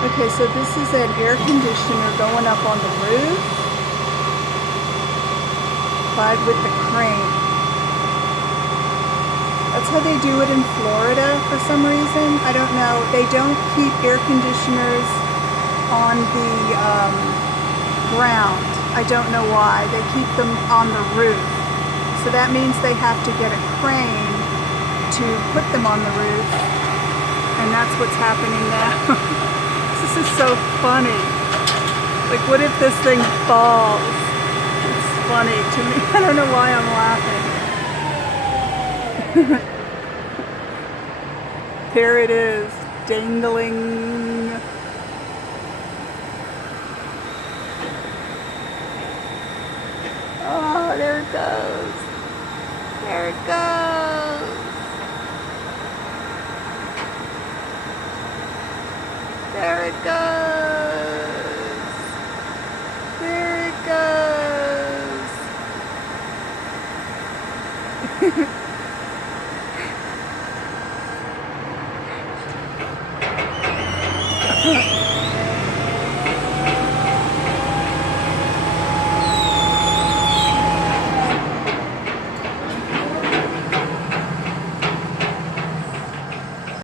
Okay, so this is an air conditioner going up on the roof, but with the crane. That's how they do it in Florida for some reason. I don't know. They don't keep air conditioners on the ground. I don't know why. They keep them on the roof. So that means they have to get a crane to put them on the roof. And that's what's happening now. This is so funny. Like, what if this thing falls? It's funny to me. I don't know why I'm laughing. There it is, dangling. Oh, there it goes. There it goes. There it goes. There it goes. Huh.